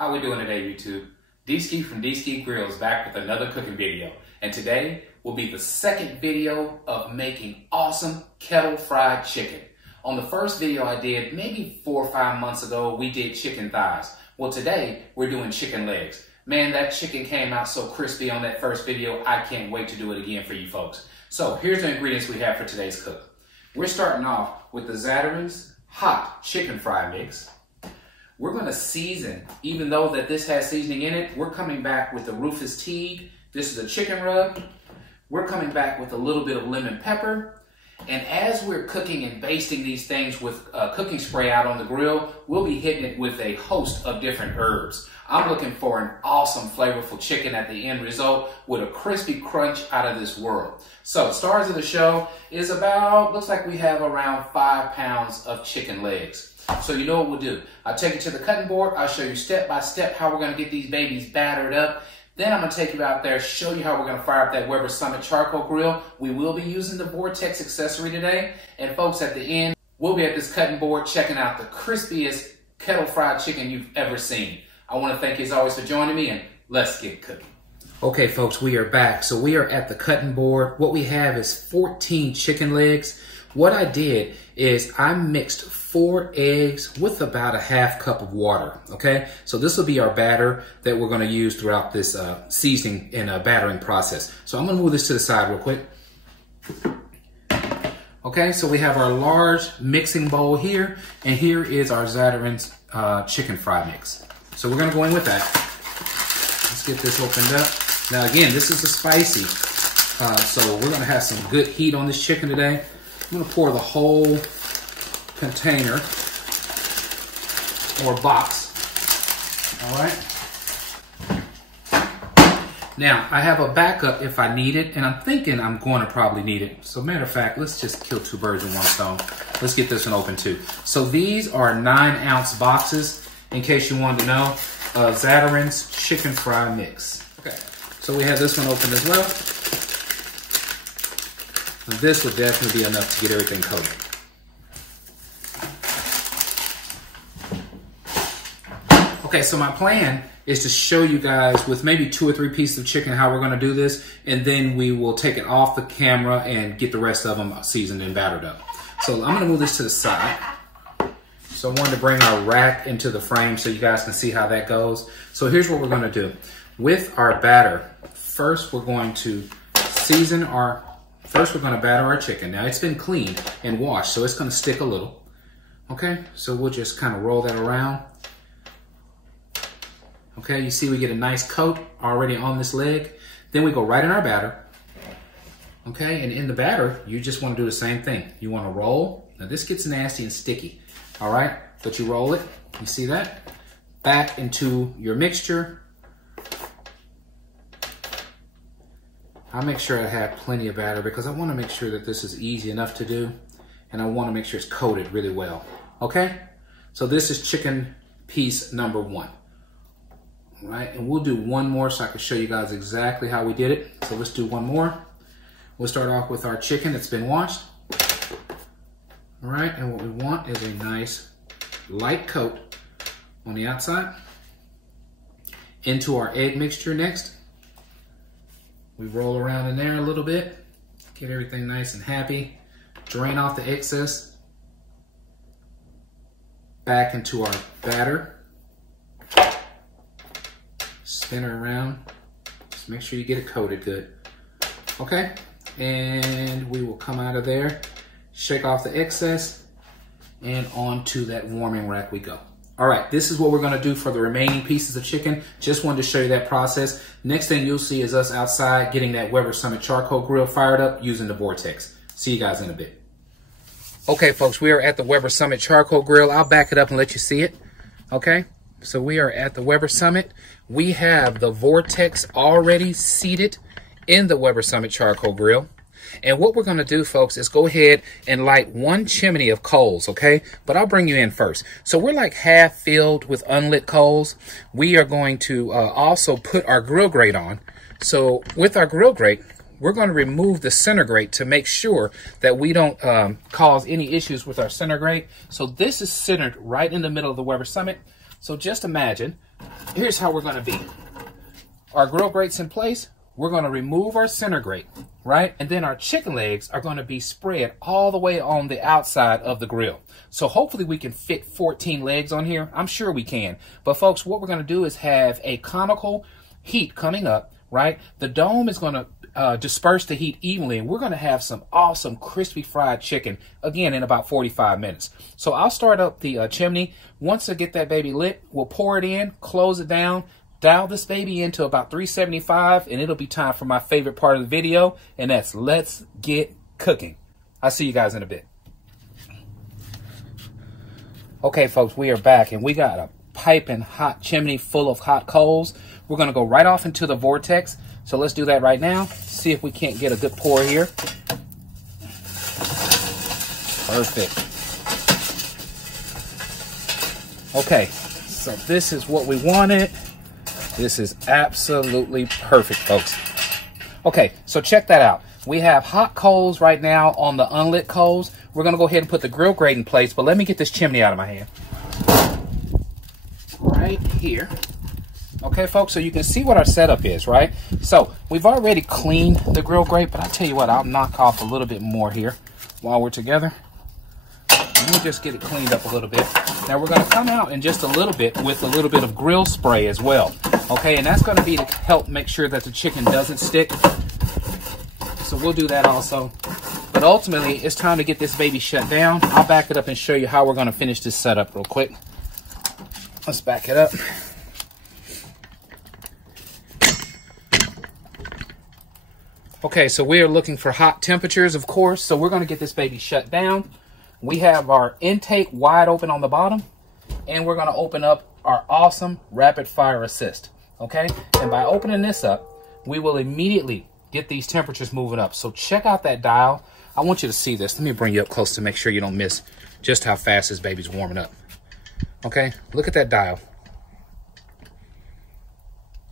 How we doing today, YouTube? D-Ski from D-Ski Grillz back with another cooking video. And today will be the second video of making awesome kettle fried chicken. On the first video I did maybe 4 or 5 months ago, we did chicken thighs. Well, today we're doing chicken legs. Man, that chicken came out so crispy on that first video, I can't wait to do it again for you folks. So here's the ingredients we have for today's cook. We're starting off with the Zatarain's hot chicken fry mix. We're going to season, even though that this has seasoning in it, we're coming back with the Rufus Teague. This is a chicken rub. We're coming back with a little bit of lemon pepper. And as we're cooking and basting these things with cooking spray out on the grill, we'll be hitting it with a host of different herbs. I'm looking for an awesome, flavorful chicken at the end result with a crispy crunch out of this world. So, stars of the show is about, looks like we have around 5 pounds of chicken legs. So you know what we'll do. I'll take you to the cutting board. I'll show you step by step how we're going to get these babies battered up. Then I'm going to take you out there, show you how we're going to fire up that Weber Summit charcoal grill. We will be using the Vortex Accessory today. And folks, at the end, we'll be at this cutting board checking out the crispiest kettle fried chicken you've ever seen. I want to thank you as always for joining me, and let's get cooking. Okay, folks, we are back. So we are at the cutting board. What we have is 14 chicken legs. What I did is I mixed 4 eggs with about a ½ cup of water, okay? So this will be our batter that we're gonna use throughout this seasoning and battering process. So I'm gonna move this to the side real quick. Okay, so we have our large mixing bowl here, and here is our Zatarain's chicken fry mix. So we're gonna go in with that. Let's get this opened up. Now again, this is a spicy, so we're gonna have some good heat on this chicken today. I'm gonna pour the whole container or box. All right. Now I have a backup if I need it, and I'm thinking I'm going to probably need it. So matter of fact, let's just kill 2 birds with 1 stone. Let's get this one open too. So these are 9-ounce boxes, in case you wanted to know. Zatarain's chicken fry mix. Okay. So we have this one open as well. And this would definitely be enough to get everything coated. Okay, so my plan is to show you guys with maybe 2 or 3 pieces of chicken how we're gonna do this, and then we will take it off the camera and get the rest of them seasoned and battered up. So I'm gonna move this to the side. So I wanted to bring our rack into the frame so you guys can see how that goes. So here's what we're gonna do. With our batter, first we're going to we're gonna batter our chicken. Now it's been cleaned and washed, so it's gonna stick a little. Okay, so we'll just kind of roll that around. Okay, you see we get a nice coat already on this leg. Then we go right in our batter. Okay, and in the batter, you just want to do the same thing. You want to roll. Now this gets nasty and sticky, all right? But you roll it, you see that? Back into your mixture. I'll make sure I have plenty of batter because I want to make sure that this is easy enough to do, and I want to make sure it's coated really well, okay? So this is chicken piece number 1. Right, and we'll do one more so I can show you guys exactly how we did it. So let's do one more. We'll start off with our chicken that's been washed. All right, and what we want is a nice light coat on the outside. Into our egg mixture next. We roll around in there a little bit. Get everything nice and happy. Drain off the excess. Back into our batter. Spin her around. Just make sure you get it coated good. Okay, and we will come out of there, shake off the excess, and onto that warming rack we go. All right, this is what we're gonna do for the remaining pieces of chicken. Just wanted to show you that process. Next thing you'll see is us outside getting that Weber Summit charcoal grill fired up using the Vortex. See you guys in a bit. Okay, folks, we are at the Weber Summit charcoal grill. I'll back it up and let you see it, okay? So we are at the Weber Summit. We have the Vortex already seated in the Weber Summit charcoal grill. And what we're gonna do, folks, is go ahead and light 1 chimney of coals, okay? But I'll bring you in first. So we're like half filled with unlit coals. We are going to also put our grill grate on. So with our grill grate, we're going to remove the center grate to make sure that we don't cause any issues with our center grate. So this is centered right in the middle of the Weber Summit. So just imagine here's how we're gonna be. Our grill grate's in place. We're gonna remove our center grate, right? And then our chicken legs are gonna be spread all the way on the outside of the grill. So hopefully we can fit 14 legs on here. I'm sure we can. But folks, what we're gonna do is have a conical heat coming up, right? The dome is gonna disperse the heat evenly, and we're gonna have some awesome crispy fried chicken, again, in about 45 minutes. So I'll start up the chimney. Once I get that baby lit, we'll pour it in, close it down, dial this baby into about 375, and it'll be time for my favorite part of the video, and that's let's get cooking. I'll see you guys in a bit. Okay, folks, we are back, and we got a piping hot chimney full of hot coals. We're gonna go right off into the Vortex. So let's do that right now. See if we can't get a good pour here. Perfect. Okay, so this is what we wanted. This is absolutely perfect, folks. Okay, so check that out. We have hot coals right now on the unlit coals. We're gonna go ahead and put the grill grate in place, but let me get this chimney out of my hand. Right here. Okay, folks, so you can see what our setup is, right? So we've already cleaned the grill grate, but I'll tell you what, I'll knock off a little bit more here while we're together. And we'll just get it cleaned up a little bit. Now we're gonna come out in just a little bit with a little bit of grill spray as well. Okay, and that's gonna be to help make sure that the chicken doesn't stick. So we'll do that also. But ultimately, it's time to get this baby shut down. I'll back it up and show you how we're gonna finish this setup real quick. Let's back it up. Okay, so we are looking for hot temperatures, of course, so we're going to get this baby shut down. We have our intake wide open on the bottom, and we're going to open up our awesome rapid fire assist, okay? And by opening this up, we will immediately get these temperatures moving up. So check out that dial. I want you to see this. Let me bring you up close to make sure you don't miss just how fast this baby's warming up. Okay, look at that dial.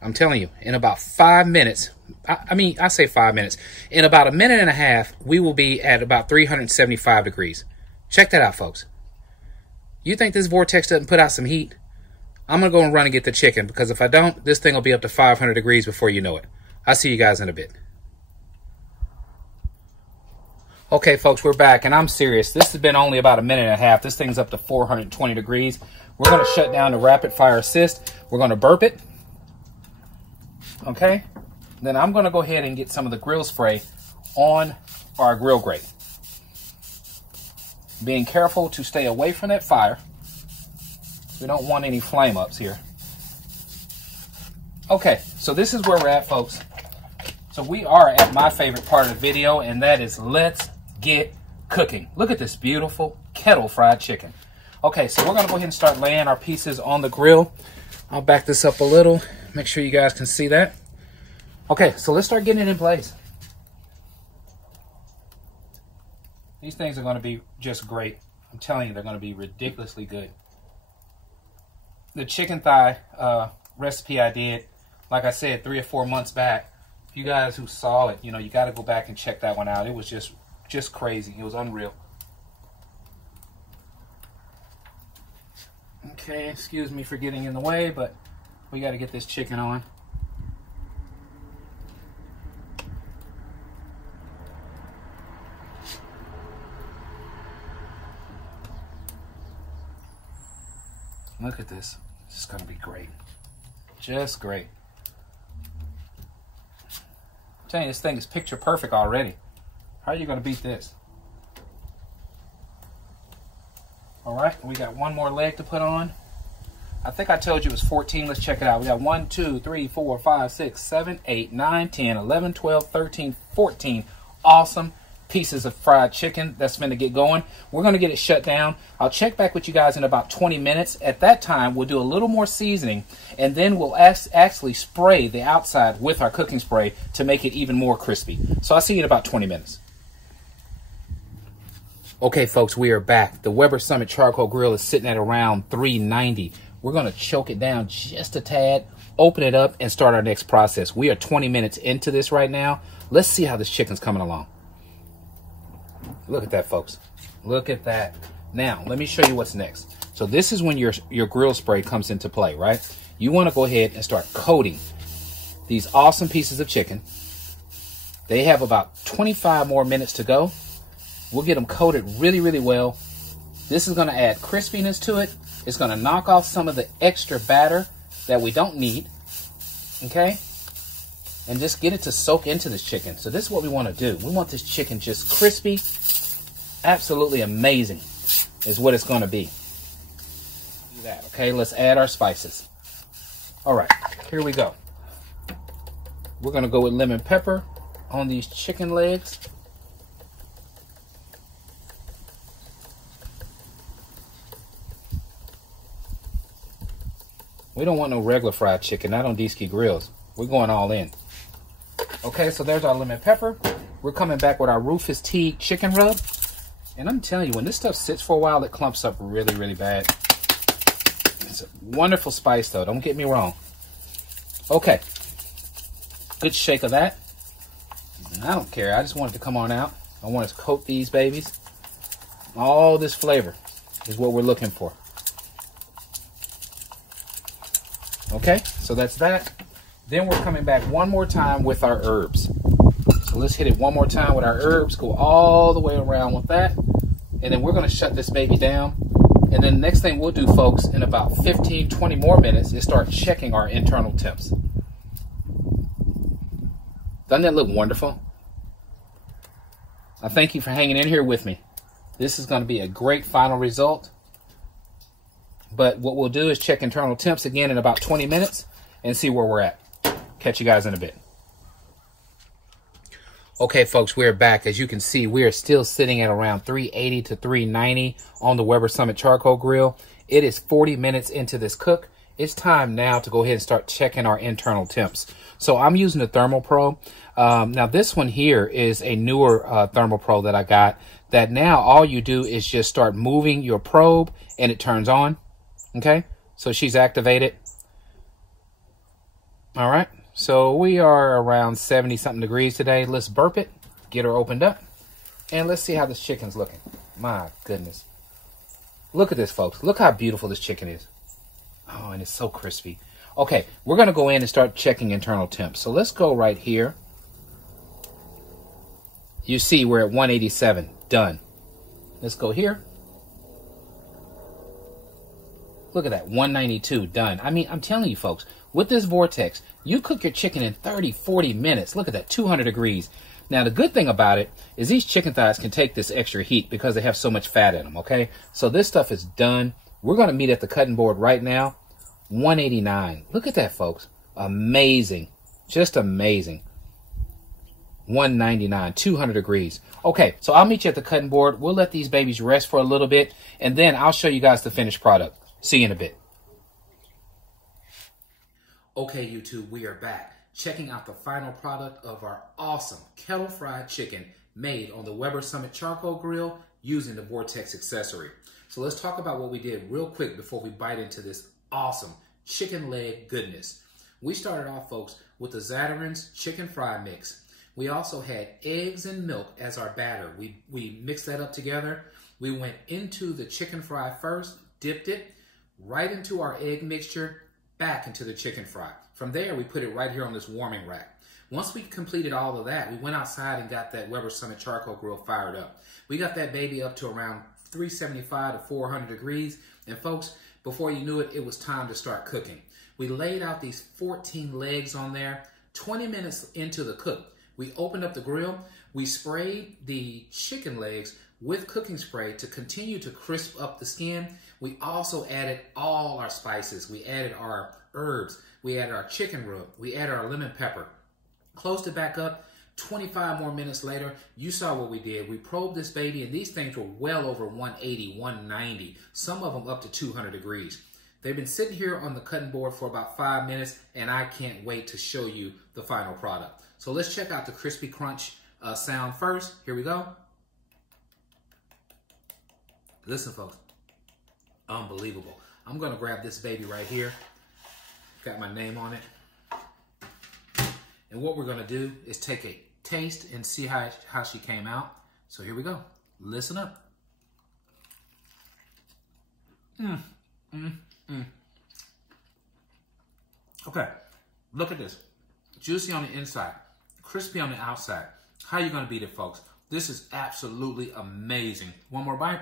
I'm telling you, in about 5 minutes, I say 5 minutes, in about a minute and a half, we will be at about 375 degrees. Check that out, folks. You think this Vortex doesn't put out some heat? I'm going to go and run and get the chicken, because if I don't, this thing will be up to 500 degrees before you know it. I'll see you guys in a bit. Okay, folks, we're back, and I'm serious. This has been only about a minute and a half. This thing's up to 420 degrees. We're going to shut down the rapid fire assist. We're going to burp it. Okay, then I'm going to go ahead and get some of the grill spray on our grill grate. Being careful to stay away from that fire. We don't want any flame ups here. Okay, so this is where we're at, folks. So we are at my favorite part of the video, and that is let's get cooking. Look at this beautiful kettle fried chicken. Okay, so we're going to go ahead and start laying our pieces on the grill. I'll back this up a little. Make sure you guys can see that. Okay, so let's start getting it in place. These things are going to be just great. I'm telling you, they're going to be ridiculously good. The chicken thigh recipe I did, like I said, 3 or 4 months back. You guys who saw it, you know, you got to go back and check that one out. It was just crazy. It was unreal. Okay, excuse me for getting in the way, but we got to get this chicken on. Look at this. This is going to be great. Just great. I'm telling you, this thing is picture perfect already. How are you going to beat this? All right, we got one more leg to put on. I think I told you it was 14. Let's check it out. We got 1, 2, 3, 4, 5, 6, 7, 8, 9, 10, 11, 12, 13, 14 awesome pieces of fried chicken that's going to get going. We're going to get it shut down. I'll check back with you guys in about 20 minutes. At that time, we'll do a little more seasoning, and then we'll actually spray the outside with our cooking spray to make it even more crispy. So I'll see you in about 20 minutes. Okay, folks, we are back. The Weber Summit Charcoal Grill is sitting at around 390. We're going to choke it down just a tad, open it up, and start our next process. We are 20 minutes into this right now. Let's see how this chicken's coming along. Look at that, folks. Look at that. Now, let me show you what's next. So this is when your grill spray comes into play, right? you want to go ahead and start coating these awesome pieces of chicken. They have about 25 more minutes to go. We'll get them coated really, really well. This is going to add crispiness to it. It's going to knock off some of the extra batter that we don't need. Okay? And just get it to soak into this chicken. So this is what we want to do. We want this chicken just crispy. Absolutely amazing is what it's going to be. Do that. Okay, let's add our spices. All right, here we go. We're going to go with lemon pepper on these chicken legs. We don't want no regular fried chicken, not on these Grillz. We're going all in. Okay, so there's our lemon pepper. We're coming back with our Rufus Tea chicken rub. And I'm telling you, when this stuff sits for a while, it clumps up really, really bad. It's a wonderful spice, though. Don't get me wrong. Okay. Good shake of that. And I don't care. I just want it to come on out. I want to coat these babies. All this flavor is what we're looking for. Okay, so that's that. Then we're coming back one more time with our herbs. So let's hit it one more time with our herbs. Go all the way around with that. And then we're going to shut this baby down. And then the next thing we'll do, folks, in about 15, 20 more minutes is start checking our internal temps. Doesn't that look wonderful? I thank you for hanging in here with me. This is going to be a great final result. But what we'll do is check internal temps again in about 20 minutes and see where we're at. Catch you guys in a bit. Okay, folks, we're back. As you can see, we are still sitting at around 380 to 390 on the Weber Summit Charcoal Grill. It is 40 minutes into this cook. It's time now to go ahead and start checking our internal temps. So I'm using the Thermal Pro. Now, this one here is a newer Thermal Pro that I got, that now all you do is just start moving your probe and it turns on. Okay, so she's activated. All right, so we are around 70-something degrees today. Let's burp it, get her opened up, and let's see how this chicken's looking. My goodness. Look at this, folks. Look how beautiful this chicken is. Oh, and it's so crispy. Okay, we're going to go in and start checking internal temps. So let's go right here. You see we're at 187. Done. Let's go here. Look at that, 192, done. I mean, I'm telling you, folks, with this Vortex, you cook your chicken in 30, 40 minutes. Look at that, 200 degrees. Now, the good thing about it is these chicken thighs can take this extra heat because they have so much fat in them, okay? So this stuff is done. We're going to meet at the cutting board right now. 189. Look at that, folks. Amazing. Just amazing. 199, 200 degrees. Okay, so I'll meet you at the cutting board. We'll let these babies rest for a little bit, and then I'll show you guys the finished product. See you in a bit. Okay, YouTube, we are back checking out the final product of our awesome kettle fried chicken made on the Weber Summit Charcoal Grill using the Vortex Accessory. So let's talk about what we did real quick before we bite into this awesome chicken leg goodness. We started off, folks, with the Zatarain's chicken fry mix. We also had eggs and milk as our batter. We mixed that up together. We went into the chicken fry first, dipped it right into our egg mixture, back into the chicken fry. From there, we put it right here on this warming rack. Once we completed all of that, we went outside and got that Weber Summit Charcoal Grill fired up. We got that baby up to around 375 to 400 degrees. And folks, before you knew it, it was time to start cooking. We laid out these 14 legs on there. 20 minutes into the cook, we opened up the grill. We sprayed the chicken legs with cooking spray to continue to crisp up the skin. We also added all our spices. We added our herbs. We added our chicken rub. We added our lemon pepper. Closed it back up. 25 more minutes later, you saw what we did. We probed this baby, and these things were well over 180, 190, some of them up to 200 degrees. They've been sitting here on the cutting board for about 5 minutes, and I can't wait to show you the final product. So let's check out the crispy crunch sound first. Here we go. Listen, folks. Unbelievable. I'm going to grab this baby right here. Got my name on it. And what we're going to do is take a taste and see how she came out. So here we go. Listen up. Okay, look at this. Juicy on the inside, crispy on the outside. How you gonna beat it, folks? This is absolutely amazing. One more bite.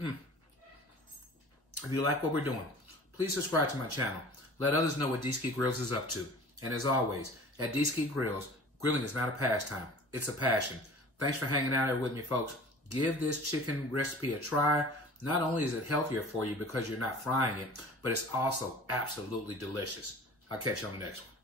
If you like what we're doing, please subscribe to my channel. Let others know what D-Ski Grillz is up to. And as always, at D-Ski Grillz, grilling is not a pastime, it's a passion. Thanks for hanging out here with me, folks. Give this chicken recipe a try. Not only is it healthier for you because you're not frying it, but it's also absolutely delicious. I'll catch you on the next one.